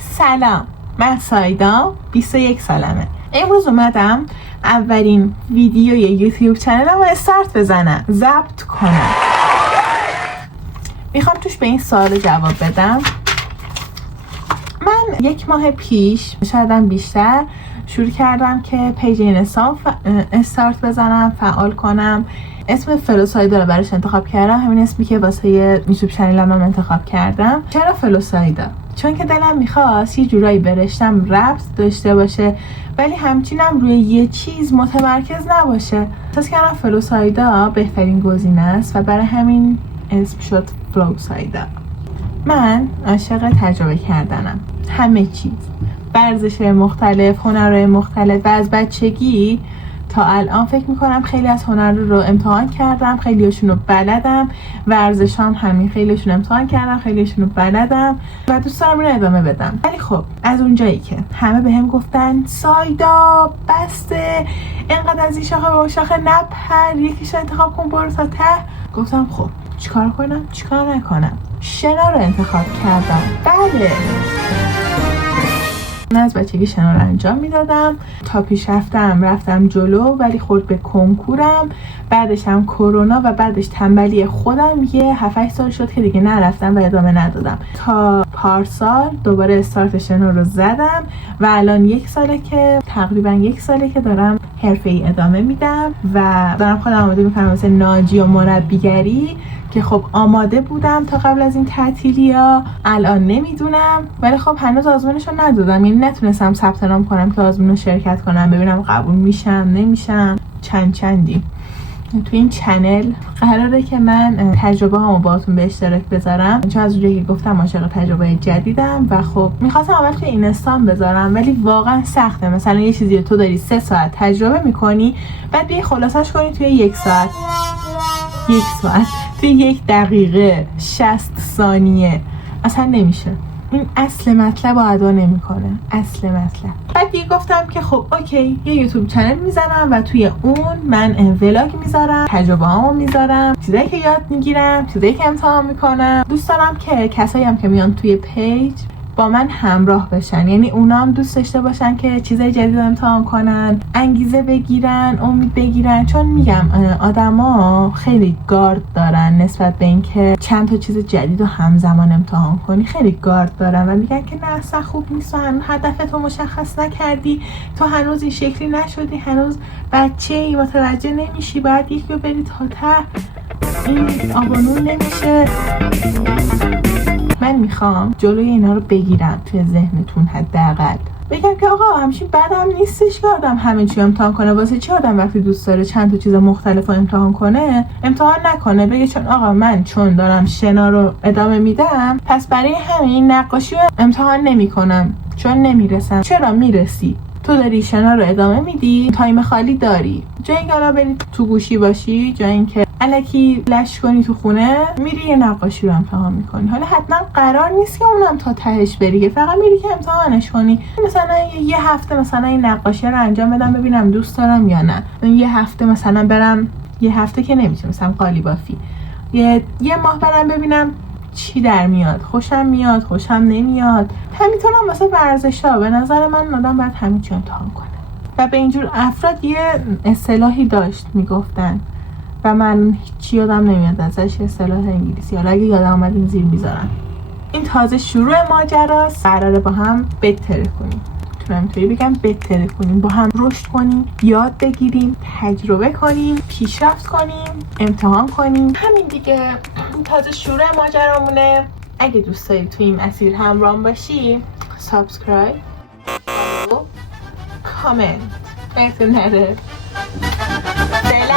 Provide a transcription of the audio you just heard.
سلام، من سایدا، 21 سالمه. امروز اومدم اولین ویدیوی یوتیوب چنلم رو استارت بزنم، ضبط کنم. میخوام توش به این سوال جواب بدم. من 1 ماه پیش، شایدم بیشتر، شروع کردم که پیج اینستام استارت بزنم، فعال کنم. اسم فلوسایدا رو براش انتخاب کردم، همین اسمی که واسه یوتیوب چنلم هم انتخاب کردم. چرا فلوسایدا؟ چون که دلم میخواست یه جورایی برشتم ربط داشته باشه، ولی همچینم روی یه چیز متمرکز نباشه. احساس کردم فلوسایدا بهترین گزینه است و برای همین اسم شد فلوسایدا. من عاشق تجربه کردنم، همه چیز، ورزش مختلف، هنرهای مختلف و از بچگی تا الان فکر میکنم خیلی از هنر رو امتحان کردم، خیلیشون رو بلدم. ورزش هم همین، خیلیشون امتحان کردم، خیلیشون رو بلدم و دوست دارم اینو ادامه بدم. ولی خب از اونجایی که همه به هم گفتن سایدا بسته، اینقدر از این شاخه به اون شاخه نپر، یکیش رو انتخاب کن برو تا ته، گفتم خب چیکار کنم چیکار نکنم. شنا رو انتخاب کردم. بله، من از بچگی شنا رو انجام میدادم تا پیش رفتم جلو، ولی خورد به کنکورم، بعدش هم کرونا و بعدش تنبلی خودم یه 7-8 سال شد که دیگه نرفتم و ادامه ندادم تا پارسال دوباره استارت شنا رو زدم و الان تقریبا یک ساله که دارم حرفه‌ای ادامه میدم و دارم خودم آماده میکنم واسه ناجی و مربیگری که خب آماده بودم تا قبل از این تعطیلی‌ها. الان نمیدونم، ولی خب هنوز آزمونش رو ندادم، یعنی نتونستم ثبت نام کنم که آزمون رو شرکت کنم، ببینم قبول میشم نمیشم. چندی تو این چنل قراره که من تجربه هامو باهاتون به اشتراک بذارم، چون از اونجایی که گفتم عاشق تجربه جدیدم و خب میخواستم اول توی اینستام بذارم، ولی واقعا سخته. مثلا یه چیزی رو تو داری 3 ساعت تجربه میکنی، بعد بیای خلاصش کنی توی 1 ساعت، توی 1 دقیقه 60 ثانیه، اصلا نمیشه. این اصل مطلب رو ادا نمیکنه، اصل مطلب. بعد دیگه گفتم که خب اوکی، یه یوتیوب چنل میزنم و توی اون من ولاگ میذارم، تجربه هامو میذارم، چیزایی که یاد میگیرم، چیزایی که امتحان میکنم. دوست دارم که کسایی هم که میان توی پیج با من همراه بشن، یعنی اونا هم دوست داشته باشن که چیزای جدید امتحان کنن، انگیزه بگیرن، امید بگیرن. چون میگم آدما خیلی گارد دارن نسبت به اینکه چند تا چیز جدید رو همزمان امتحان کنی، خیلی گارد دارن و میگن که نه اصلا خوب نیست، هنوز هدفتو مشخص نکردی، تو هنوز این شکلی نشدی، هنوز بچه‌ای، متوجه نمیشی، باید یکی رو بری تا ته، این آبانون نمیشه. من میخوام جلوی اینا رو بگیرم توی ذهنتون، حداقل بگم که آقا همچین بدم نیستش که آدم همه چی امتحان کنه. واسه چی آدم وقتی دوست داره چند تا چیز مختلف رو امتحان کنه، امتحان نکنه، بگه چون آقا من چون دارم شنا رو ادامه میدم پس برای همین نقاشی رو امتحان نمی کنم چون نمیرسم. چرا میرسی؟ تو داری شنا رو ادامه میدی، تایم خالی داری، جای اینکه الان بری تو گوشی باشی، جای اینکه الکی لش کنی تو خونه، میری یه نقاشی رو امتحان میکنی. حالا حتما قرار نیست که اونم تا تهش بری، که فقط میری که امتحانش کنی. مثلا یه هفته مثلا این نقاشی رو انجام بدم ببینم دوست دارم یا نه. یه هفته مثلا برم، یه هفته که نمیشه، مثلا قالی بافی یه ماه برم ببینم چی در میاد، خوشم میاد، خوشم نمیاد. همینطور هم واسه ورزش‌ها به نظر من آدم باید همین چی امتحان کنه. و به اینجور افراد یه اصطلاحی داشت میگفتن و من هیچی یادم نمیاد ازش، اصطلاح انگلیسی، حالا اگه یادم اومد این زیر میذارم. این تازه شروع ماجراست، قراره با هم بهتره کنیم، میتونم توی بگم بهتره کنیم، با هم رشد کنیم، یاد بگیریم، تجربه کنیم، پیشرفت کنیم، امتحان کنیم. همین دیگه، این تازه شروع ماجرامونه. اگه دوست داری توی این مسیر همراه باشی، سابسکرایب، فالو، کامنت، نره. فعلا